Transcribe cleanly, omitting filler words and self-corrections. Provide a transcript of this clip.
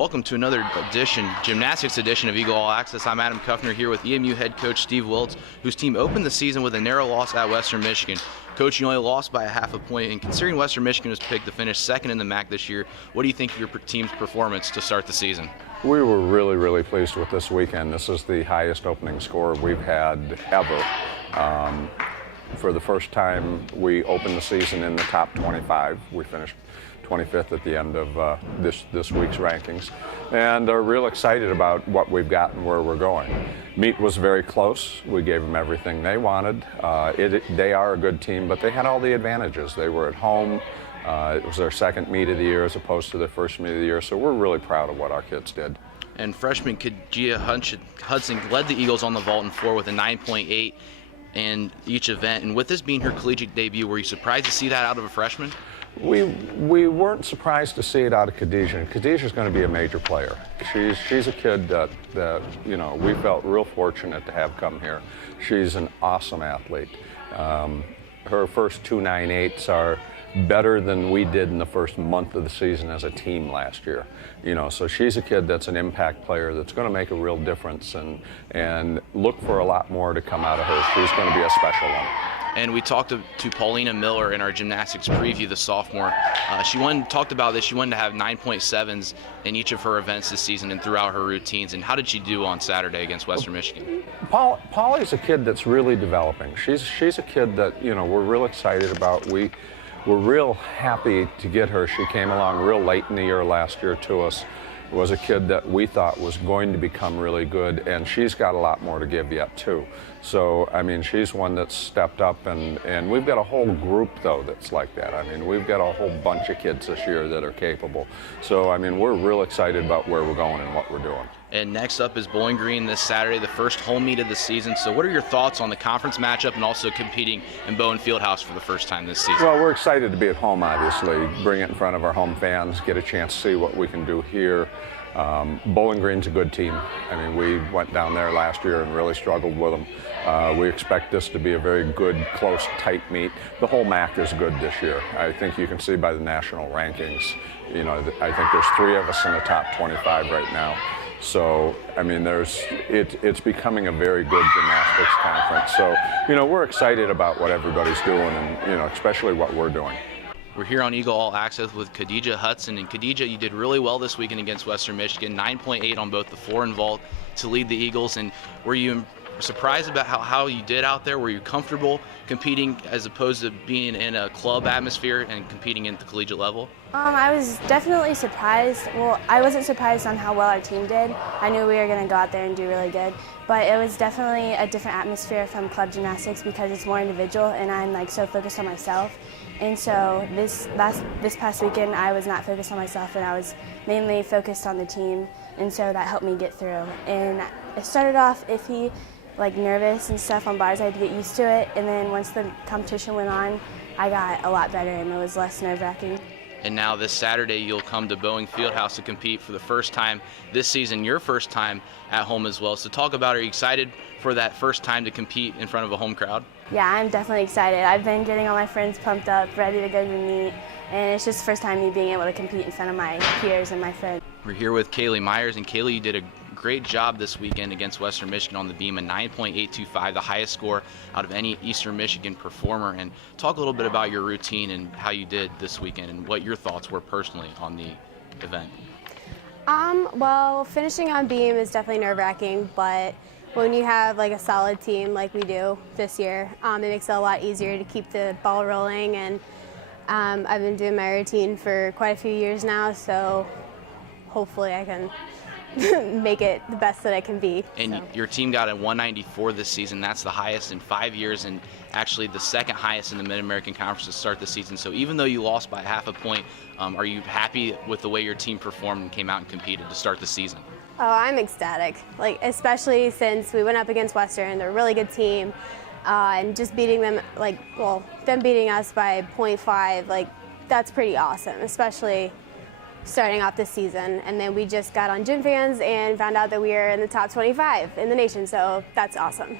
Welcome to another gymnastics edition of Eagle All Access. I'm Adam Kuffner here with EMU head coach Steve Wilce, whose team opened the season with a narrow loss at Western Michigan. Coach, you only lost by a half a point, and considering Western Michigan was picked to finish second in the MAC this year, what do you think of your team's performance to start the season? We were really pleased with this weekend. This is the highest opening score we've had ever. For the first time, we opened the season in the top 25. We finished 25th at the end of this week's rankings, and are real excited about what we've got and where we're going. Meet was very close. We gave them everything they wanted. They are a good team, but they had all the advantages. They were at home. It was their second meet of the year as opposed to their first meet of the year, so we're really proud of what our kids did. And freshman Khadijah Hudson led the Eagles on the vault in 4 with a 9.8 in each event. And with this being her collegiate debut, were you surprised to see that out of a freshman? We weren't surprised to see it out of Khadijah. Khadijah's going to be a major player. She's a kid that you know, we felt real fortunate to have come here. She's an awesome athlete. Her first 2.98s are better than we did in the first month of the season as a team last year. You know, so she's a kid that's an impact player that's going to make a real difference, and look for a lot more to come out of her. She's going to be a special one. And we talked to Paulina Miller in our gymnastics preview, the sophomore. She talked about this. She wanted to have 9.7s in each of her events this season and throughout her routines. And how did she do on Saturday against Western Michigan? Paulie's a kid that's really developing. She's a kid that, you know, we're real excited about. We're real happy to get her. She came along real late in the year last year to us. Was a kid that we thought was going to become really good, and she's got a lot more to give yet too. So I mean, she's one that's stepped up, and we've got a whole group though that's like that. I mean, we've got a whole bunch of kids this year that are capable. So I mean, we're real excited about where we're going and what we're doing. And next up is Bowling Green this Saturday, the first home meet of the season. So what are your thoughts on the conference matchup and also competing in Bowen Fieldhouse for the first time this season? Well, we're excited to be at home, obviously, bring it in front of our home fans, get a chance to see what we can do here. Bowling Green's a good team. I mean, we went down there last year and really struggled with them. We expect this to be a very good, close, tight meet. The whole MAC is good this year. I think you can see by the national rankings, you know, I think there's 3 of us in the top 25 right now. So, I mean, it's becoming a very good gymnastics conference. So, you know, we're excited about what everybody's doing and, you know, especially what we're doing. We're here on Eagle All Access with Khadijah Hudson. And Khadijah, you did really well this weekend against Western Michigan, 9.8 on both the 4 and vault to lead the Eagles. And were you surprised about how you did out there? Were you comfortable competing as opposed to being in a club atmosphere and competing at the collegiate level? I was definitely surprised. Well, I wasn't surprised on how well our team did. I knew we were going to go out there and do really good. But it was definitely a different atmosphere from club gymnastics because it's more individual and I'm like so focused on myself. And so this past weekend I was not focused on myself and I was mainly focused on the team, and so that helped me get through. And I started off iffy, like nervous and stuff on bars. I had to get used to it, and then once the competition went on, I got a lot better and it was less nerve-wracking. And now this Saturday you'll come to Bowen Fieldhouse to compete for the first time this season, your first time at home as well. So talk about, are you excited for that first time to compete in front of a home crowd? Yeah, I'm definitely excited. I've been getting all my friends pumped up, ready to go to the meet, and it's just the first time me being able to compete in front of my peers and my friends. We're here with Kaylee Myers, and Kaylee, you did a great job this weekend against Western Michigan on the beam, a 9.825, the highest score out of any Eastern Michigan performer. And talk a little bit about your routine and how you did this weekend and what your thoughts were personally on the event. Well, finishing on beam is definitely nerve-wracking, but when you have like a solid team like we do this year, it makes it a lot easier to keep the ball rolling. And I've been doing my routine for quite a few years now, so hopefully I can make it the best that I can be. And your team got a 194 this season. That's the highest in 5 years and actually the second highest in the Mid-American Conference to start the season. So even though you lost by half a point, are you happy with the way your team performed and came out and competed to start the season? Oh, I'm ecstatic, like especially since we went up against Western. They're a really good team, and just beating them, them beating us by 0.5, like that's pretty awesome, especially starting off this season. And then we just got on Gym Fans and found out that we are in the top 25 in the nation, so that's awesome.